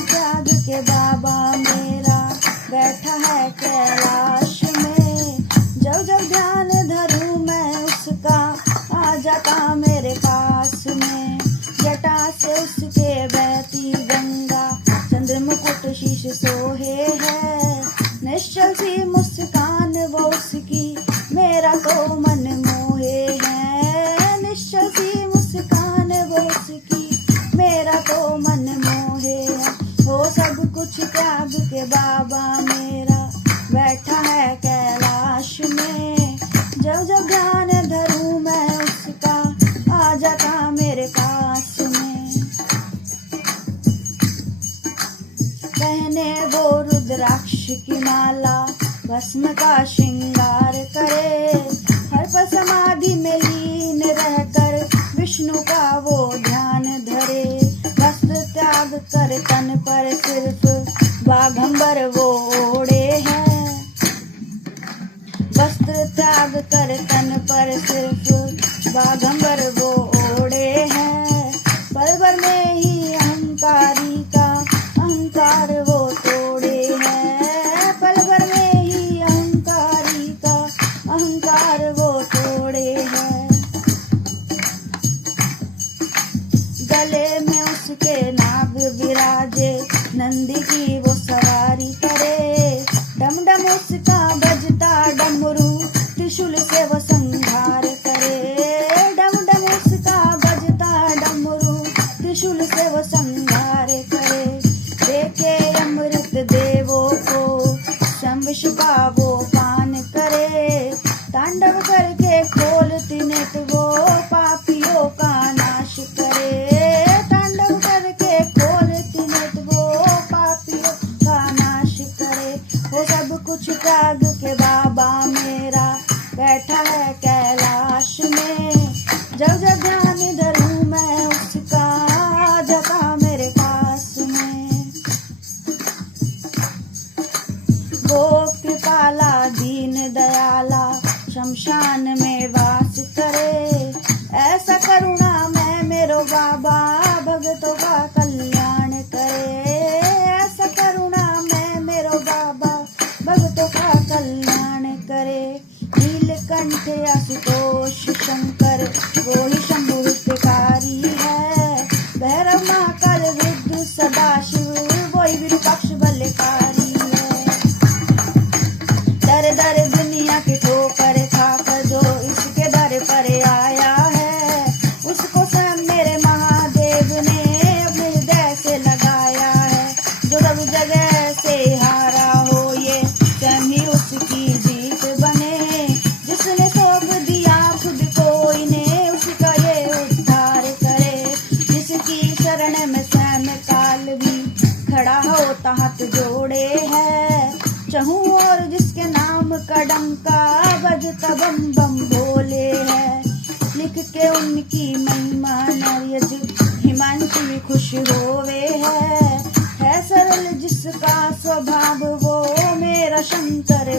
त्याग के बाबा मेरा बैठा है कैलाश में। जब जब ध्यान धरूं मैं उसका आ जाता मेरे पास में। जटा से उसके बहती गंगा चंद्र मुकुट शीश सोहे है। निश्चल सी मुस्कान वो उसकी मेरा तो मन मोहे है। निश्चल सी मुस्कान वो उसकी मेरा तो मन मोहे है। वो सब कुछ त्याग के बाबा मेरा बैठा है कैलाश में। जब जब ध्यान धरूं मैं उसका आ जाता मेरे पास में। पहने वो रुद्राक्ष की माला भस्म का श्रृंगार करे। हर पल समाधि में लीन रहकर विष्णु का वो ध्यान धरे। वस्त्र त्याग कर तन पर सिर्फ बाघंबर वो ओढ़े है। वस्त्र त्याग कर तन पर सिर्फ बाघंबर वो ओढ़े है। पल भर में ही अहंकारी का अहंकार वो तोड़े है। पल भर में ही अहंकारी का अहंकार वो तोड़े है। गले में उसके नाग विराजे नंदी की वो सवारी करे। डम डम उसका बजता डमरू त्रिशूल से वो संहार करे। डम डम उसका बजता डमरू त्रिशूल से वो संहार करे। देखे अमृत देवों को शंविष का वो पान करे। तांडव करके खोलती नेत्र वो पापियों का नाश करे। तांडव करके खोलती नेत्र वो पापियों का नाश करे। वो सब कुछ त्याग के बाबा मेरा बैठा है कैलाश में। जब जब ध्यान धरूं मैं उसका आ जाता मेरे पास में। वो कृपाला दीन दयाला शमशान में वास करे। ऐसा करुणा मैं मेरो बाबा भगतों का कल्याण करे। ऐसा करुणा मैं मेरो बाबा भगतों का कल्याण करे। नीलकंठ आशुतोष शंकर वो ही शंभु हितकारी है। भैरव महाकाल रुद्र सदाशिव वो ही विरूपाक्ष बलकारी है। दर दर दुनिया की ठोकर खाकर जो इसके दर पर आया है। उसको स्वयं मेरे महादेव ने अपने हृदय से लगाया है। जो सब जगह से हारा हो ये स्वयं ही उसकी जीत बने। जिसने सौंप दिया खुद को इन्हें उसका ये उद्धार करे। जिसकी शरण में स्वयं काल भी खड़ा होता हाथ जोड़े है। चहूं और जिसके नाम का डंका बजता बम बम भोले है। लिख के उनकी महिमा नरयज हिमांशु भी खुश होवे है। सरल जिसका स्वभाव वो मेरा शंकर